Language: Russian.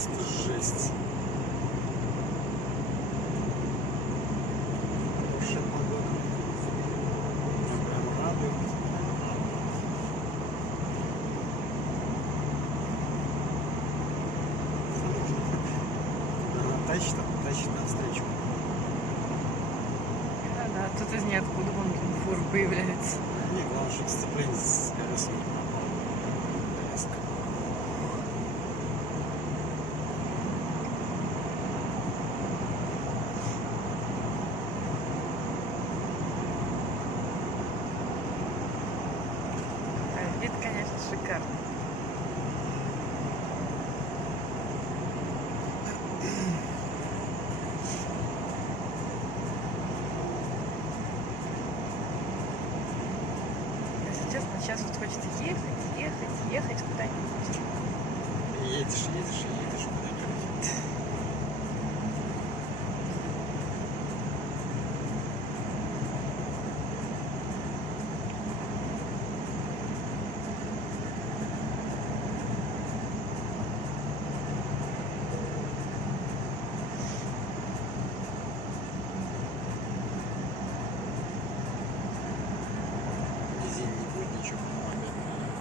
просто жесть. Хорошая погода. Прям радует. Она тащит навстречу. Да, тут из ниоткуда вон фур появляется. Не, главное, чтобы сцепление с колесами не пропало. Резко. Вид, конечно, шикарный. Если честно, сейчас вот хочется ехать куда-нибудь. Едешь.